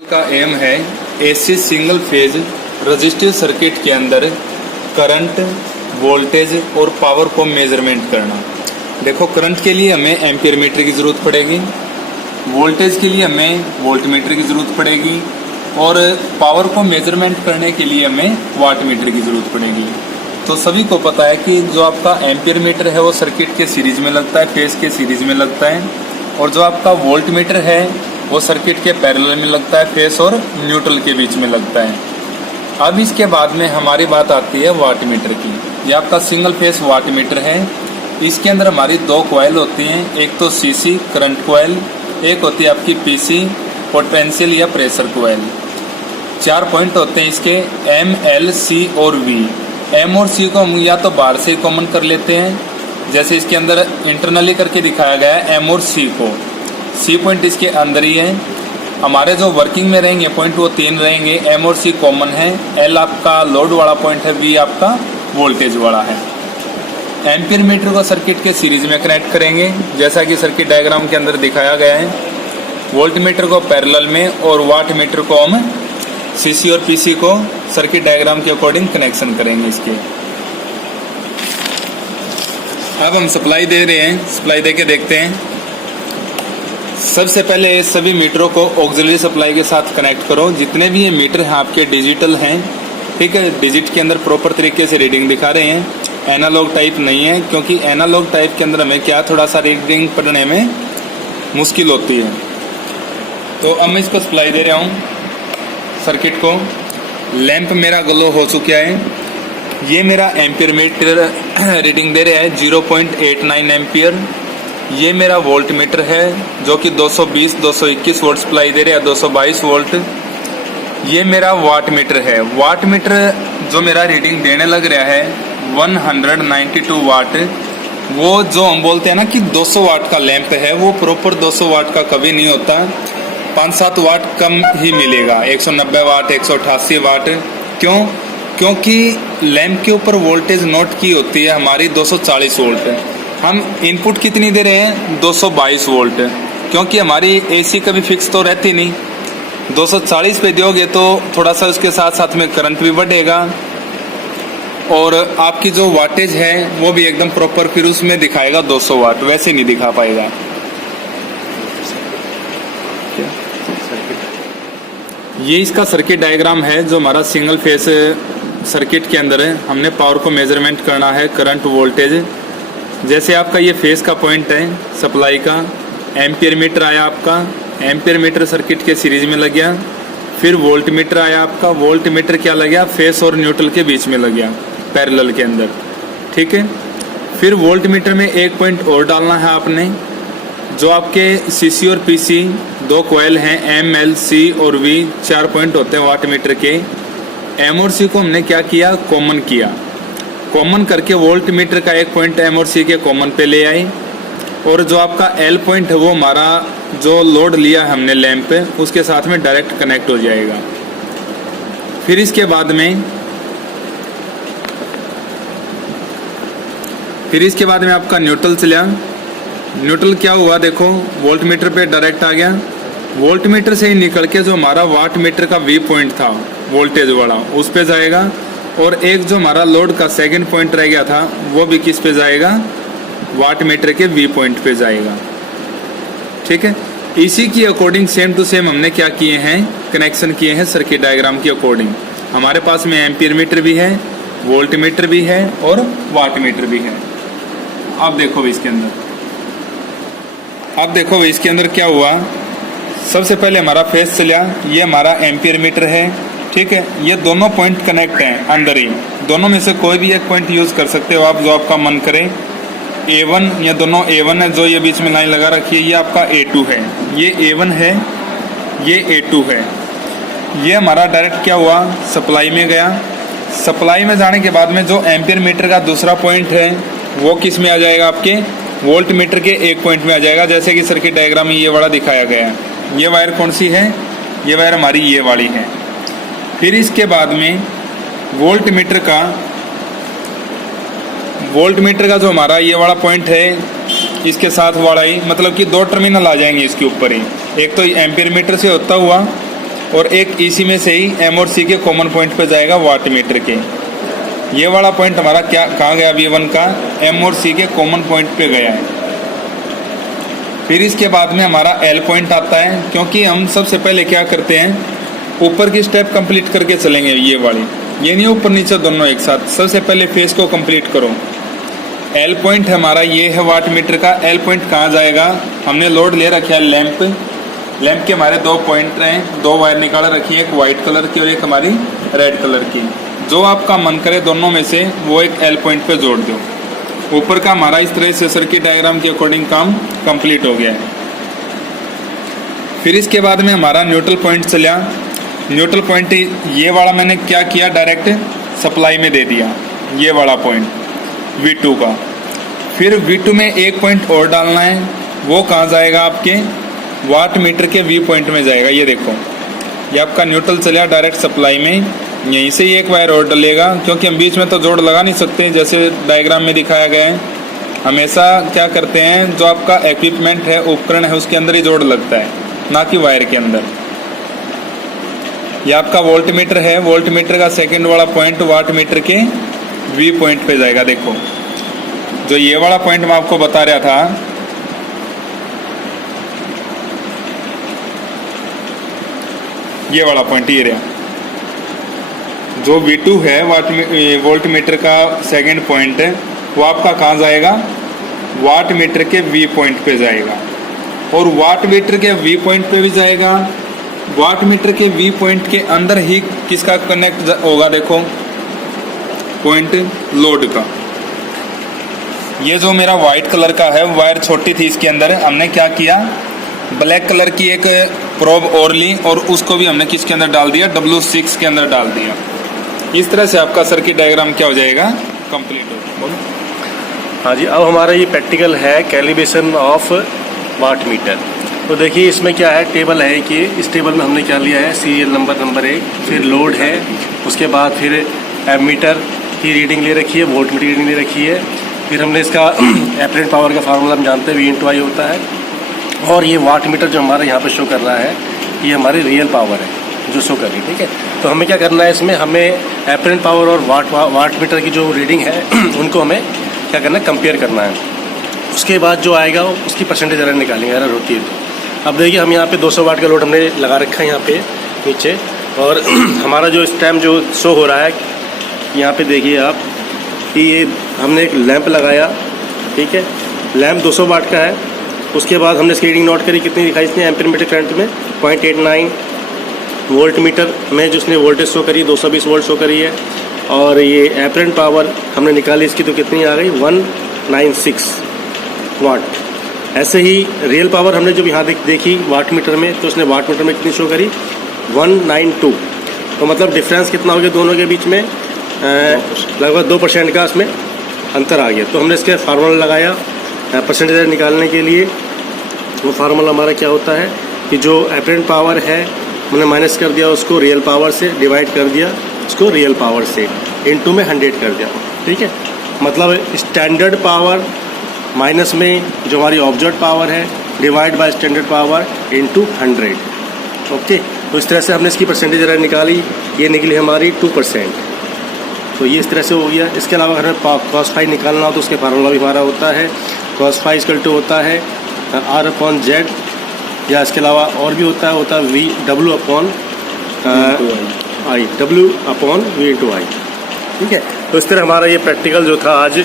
का एम है AC single phase resistive circuit के अंदर करंट, वोल्टेज और पावर को मेजरमेंट करना। देखो, करंट के लिए हमें एम्पियर मीटर की ज़रूरत पड़ेगी, वोल्टेज के लिए हमें वोल्ट मीटर की ज़रूरत पड़ेगी और पावर को मेजरमेंट करने के लिए हमें वाट मीटर की ज़रूरत पड़ेगी। तो सभी को पता है कि जो आपका एम्पियर मीटर है वो सर्किट के सीरीज में लगता है, फेज के सीरीज में लगता है, और जो आपका वोल्ट मीटर है वो सर्किट के पैरेलल में लगता है, फेस और न्यूट्रल के बीच में लगता है। अब इसके बाद में हमारी बात आती है वाट मीटर की। ये आपका सिंगल फेस वाट मीटर है। इसके अंदर हमारी दो कॉइल होती हैं, एक तो सीसी करंट कॉइल, एक होती है आपकी पीसी पोटेंशियल या प्रेशर कॉइल। 4 पॉइंट होते हैं इसके, एम, एल, सी और वी। एम और सी को हम या तो बाहर से कॉमन कर लेते हैं, जैसे इसके अंदर इंटरनली करके दिखाया गया है एम और सी को। सी पॉइंट इसके अंदर ही है। हमारे जो वर्किंग में रहेंगे पॉइंट वो 3 रहेंगे, एम और सी कॉमन है, एल आपका लोड वाला पॉइंट है, वी आपका वोल्टेज वाला है। एम्पियर मीटर को सर्किट के सीरीज में कनेक्ट करेंगे जैसा कि सर्किट डायग्राम के अंदर दिखाया गया है। वोल्ट मीटर को पैरेलल में और वाट मीटर को हम सीसी और पीसी को सर्किट डायग्राम के अकॉर्डिंग कनेक्शन करेंगे इसके। अब हम सप्लाई दे रहे हैं, सप्लाई दे के देखते हैं। सबसे पहले सभी मीटरों को ऑक्सिलरी सप्लाई के साथ कनेक्ट करो। जितने भी ये मीटर हैं आपके डिजिटल हैं, ठीक है, डिजिट के अंदर प्रॉपर तरीके से रीडिंग दिखा रहे हैं, एनालॉग टाइप नहीं है, क्योंकि एनालॉग टाइप के अंदर हमें क्या थोड़ा सा रीडिंग पढ़ने में मुश्किल होती है। तो अब मैं इसको सप्लाई दे रहा हूँ सर्किट को। लैंप मेरा ग्लो हो चुका है। ये मेरा एम्पियर मीटर रीडिंग दे रहा है 0.89 एम्पियर। ये मेरा वोल्ट मीटर है जो कि 220-221 वोल्ट सप्लाई दे रहा है, 222 वोल्ट। ये मेरा वाट मीटर है। वाट मीटर जो मेरा रीडिंग देने लग रहा है 192 वाट। वो जो हम बोलते हैं ना कि 200 वाट का लैंप है, वो प्रॉपर 200 वाट का कभी नहीं होता, 5-7 वाट कम ही मिलेगा, 190 वाट, 188 वाट। क्यों? क्योंकि लैंप के ऊपर वोल्टेज नोट की होती है हमारी 240 वोल्ट। हम इनपुट कितनी दे रहे हैं? 222 वोल्ट, क्योंकि हमारी एसी कभी फिक्स तो रहती नहीं। 240 पे दोगे तो थोड़ा सा उसके साथ साथ में करंट भी बढ़ेगा और आपकी जो वाटेज है वो भी एकदम प्रॉपर फिर उसमें दिखाएगा 200 वाट, वैसे नहीं दिखा पाएगा। ये इसका सर्किट डायग्राम है जो हमारा सिंगल फेस सर्किट के अंदर है। हमने पावर को मेजरमेंट करना है, करंट, वोल्टेज। जैसे आपका ये फेस का पॉइंट है सप्लाई का, एम्पियर मीटर आया आपका, एम्पियर मीटर सर्किट के सीरीज में लग गया। फिर वोल्ट मीटर आया आपका, वोल्ट मीटर क्या लग गया? फेस और न्यूट्रल के बीच में लग गया, पैरेलल के अंदर, ठीक है। फिर वोल्ट मीटर में एक पॉइंट और डालना है आपने। जो आपके सीसी और पीसी 2 कॉइल हैं, एम, एल, सी और वी, 4 पॉइंट होते हैं वाट मीटर के। एम और सी को हमने क्या किया? कॉमन किया। कॉमन करके वोल्ट मीटर का एक पॉइंट एम और सी के कॉमन पे ले आए, और जो आपका एल पॉइंट है वो हमारा जो लोड लिया हमने लैंप पे उसके साथ में डायरेक्ट कनेक्ट हो जाएगा। फिर इसके बाद में आपका न्यूट्रल चला। न्यूट्रल क्या हुआ? देखो, वोल्ट मीटर पे डायरेक्ट आ गया। वोल्ट मीटर से ही निकल के जो हमारा वाट मीटर का वी पॉइंट था वोल्टेज वाला, उस पे जाएगा, और एक जो हमारा लोड का सेकंड पॉइंट रह गया था वो भी किस पे जाएगा? वाट मीटर के वी पॉइंट पे जाएगा, ठीक है। इसी की अकॉर्डिंग सेम टू सेम हमने क्या किए हैं? कनेक्शन किए हैं सर्किट डायग्राम के अकॉर्डिंग। हमारे पास में एम्पियर मीटर भी है, वोल्ट मीटर भी है और वाट मीटर भी है। अब देखो इसके अंदर क्या हुआ। सबसे पहले हमारा फेस चला, ये हमारा एम्पियर मीटर है, ठीक है। ये दोनों पॉइंट कनेक्ट हैं अंदर ही, दोनों में से कोई भी एक पॉइंट यूज कर सकते हो आप, जो आपका मन करे। A1, ये दोनों A1 है, जो ये बीच में लाइन लगा रखी है ये आपका A2 है। ये A1 है, ये A2 है। ये हमारा डायरेक्ट क्या हुआ? सप्लाई में गया। सप्लाई में जाने के बाद में जो एम्पियर मीटर का दूसरा पॉइंट है वो किस में आ जाएगा? आपके वोल्ट मीटर के एक पॉइंट में आ जाएगा, जैसे कि सर्किट डायग्राम में ये वाला दिखाया गया है। ये वायर कौन सी है? ये वायर हमारी ये वाली है। फिर इसके बाद में वोल्ट मीटर का जो हमारा ये वाला पॉइंट है इसके साथ वाला ही, मतलब कि 2 टर्मिनल आ जाएंगे इसके ऊपर ही। एक तो एम्पियर मीटर से होता हुआ और एक इसी में से ही एम और सी के कॉमन पॉइंट पे जाएगा वाट मीटर के। ये वाला पॉइंट हमारा क्या कहाँ गया, V1 का एम और सी के कॉमन पॉइंट पे गया है। फिर इसके बाद में हमारा L पॉइंट आता है, क्योंकि हम सबसे पहले क्या करते हैं, ऊपर की स्टेप कंप्लीट करके चलेंगे ये वाली, ये नहीं ऊपर नीचे दोनों एक साथ। सबसे पहले फेस को कंप्लीट करो। L पॉइंट हमारा ये है वाट मीटर का। L पॉइंट कहाँ जाएगा, हमने लोड ले रखा है लैंप, लैंप के हमारे दो पॉइंट हैं, दो वायर निकाल रखी है, एक वाइट कलर की और एक हमारी रेड कलर की। जो आपका मन करे दोनों में से वो एक L पॉइंट पे जोड़ दो। ऊपर का हमारा इस तरह से सर्किट डायग्राम के अकॉर्डिंग काम कंप्लीट हो गया है। फिर इसके बाद में हमारा न्यूट्रल पॉइंट चला। न्यूट्रल पॉइंट ये वाला मैंने क्या किया, डायरेक्ट सप्लाई में दे दिया ये वाला पॉइंट V2 का। फिर V2 में एक पॉइंट और डालना है, वो कहाँ जाएगा, आपके वाट मीटर के V पॉइंट में जाएगा। ये देखो, ये आपका न्यूट्रल चला डायरेक्ट सप्लाई में, यहीं से ही एक वायर और डलेगा, क्योंकि हम बीच में तो जोड़ लगा नहीं सकते जैसे डायग्राम में दिखाया गया है। हमेशा क्या करते हैं, जो आपका इक्विपमेंट है, उपकरण है, उसके अंदर ही जोड़ लगता है, ना कि वायर के अंदर। ये आपका वोल्ट मीटर है, वोल्ट मीटर का सेकंड वाला पॉइंट वाट मीटर के V पॉइंट पे जाएगा। देखो, जो ये वाला पॉइंट मैं आपको बता रहा था, ये वाला पॉइंट ये रहा, जो V2 है वोल्ट मीटर का सेकंड पॉइंट है, वो आपका कहाँ जाएगा, वाट मीटर के V पॉइंट पे जाएगा। और वाट मीटर के V पॉइंट पे भी जाएगा। वाट मीटर के V पॉइंट के अंदर ही किसका कनेक्ट होगा, देखो पॉइंट लोड का। ये जो मेरा वाइट कलर का है, वायर छोटी थी इसके अंदर, हमने क्या किया, ब्लैक कलर की एक प्रोब और ली और उसको भी हमने किसके अंदर डाल दिया, W6 के अंदर डाल दिया। इस तरह से आपका सर्किट डायग्राम क्या हो जाएगा, कंप्लीट हो। बोलो। हाँ जी, अब हमारा ये प्रैक्टिकल है कैलिब्रेशन ऑफ वाट मीटर। तो देखिए इसमें क्या है, टेबल है कि इस टेबल में हमने क्या लिया है, सीरियल नंबर 1, फिर लोड है, उसके बाद फिर एमीटर की रीडिंग ले रखी है, वोल्ट मीटर की रीडिंग ले रखी है, फिर हमने इसका एपरेंट पावर का फार्मूला हम जानते हैं V/I होता है, और ये वाट मीटर जो हमारा यहाँ पे शो कर रहा है, ये हमारी रियल पावर है जो शो कर रही है। ठीक है, तो हमें क्या करना है, इसमें हमें एपरेंट पावर और वाट मीटर की जो रीडिंग है उनको हमें क्या करना है, कंपेयर करना है। उसके बाद जो आएगा उसकी परसेंटेज एरर निकालेंगे, एरर होती है तो। अब देखिए हम यहाँ पे 200 वाट का लोड हमने लगा रखा है यहाँ पे नीचे, और हमारा जो इस टाइम जो शो हो रहा है यहाँ पे देखिए आप कि ये हमने एक लैंप लगाया। ठीक है, लैंप 200 वाट का है। उसके बाद हमने इसकी रीडिंग नोट करी, कितनी दिखाई इसने एम्पीयर मीटर करंट में 0.89। वोल्ट मीटर में जो उसने वोल्टेज शो करी 220 वोल्ट शो करी है। और ये एपरेंट पावर हमने निकाली इसकी, तो कितनी आ गई 196 वाट। ऐसे ही रियल पावर हमने जब यहाँ देखी वाट मीटर में, तो उसने वाट मीटर में कितनी शो करी 192। तो मतलब डिफरेंस कितना हो गया दोनों के बीच में, लगभग 2% का इसमें अंतर आ गया। तो हमने इसके फार्मूला लगाया परसेंटेज निकालने के लिए। वो फार्मूला हमारा क्या होता है कि जो एपरेंट पावर है हमने माइनस कर दिया, उसको रियल पावर से डिवाइड कर दिया, उसको रियल पावर से इनटू में 100 कर दिया। ठीक है, मतलब स्टैंडर्ड पावर माइनस में जो हमारी ऑब्जर्व पावर है divide by standard power into 100। Okay, तो इस तरह से हमने इसकी परसेंटेज एरर निकाली, ये निकली हमारी 2%। तो ये इस तरह से हो गया। इसके अलावा अगर cos फाई निकालना हो तो उसके फार्मूला भी हमारा होता है, cos फाई इक्वल टू होता है R/Z, या इसके अलावा और भी होता है W/V/I। ठीक है, तो इस तरह हमारा ये प्रैक्टिकल जो था आज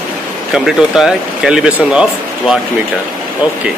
कंप्लीट होता है, calibration of watt meter. Okay.